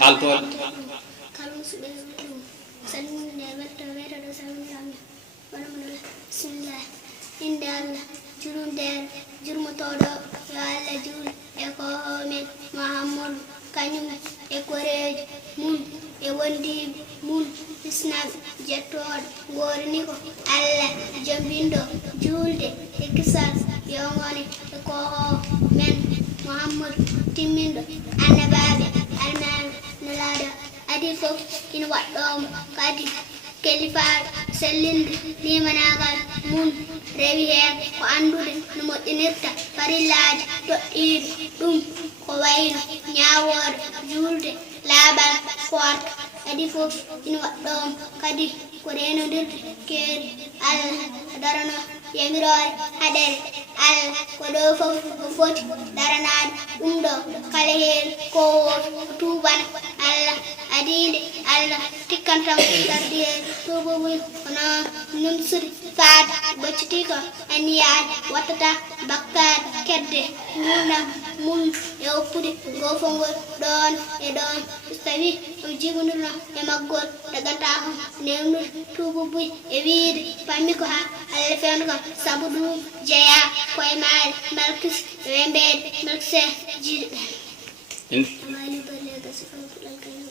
kaltol kalmus be salmun ne welta wera do salmun amna wala mun bismillah inde Allah jurunde jurmo todo ya Allah jul e ko men Muhammad kanyum e korejo mun e wondi mun isnam jettoɗo gorni ko Allah jambindo julde e kisal yongone e ko men Muhammad timmindo annabaɓe almami nulaɗo adi fof ina waɗɗomo kadi kelifaɗo sellinde limanagal mun rewi hen ko andude no moƴƴinirta farillaji doɗɗiɗo ɗum ko wayno ñawoɗo julde laaɓal forto adi fof ina waɗɗomo kadi ko renodirde keeri Allah darano yamirore haɗere Allah ko ɗo fof o foti daranade ɗum ɗo kala heewi kowoto o tubana Allah adinde Allah tikkantam dardi hen tububuy kono numsude faade bocciti ko aniyade wattata bakkade kedde gurdam mum e oppude gofongol ɗon e ɗon so tawi o jibinirno e maggol daganta ko newnude tububuy e wiide fammi ko ha Allah fewno kam sabu ɗum jeeya koye maare malkis wembede malkise jiiɗi ɓen amani balega sifaaw fuɗal kañum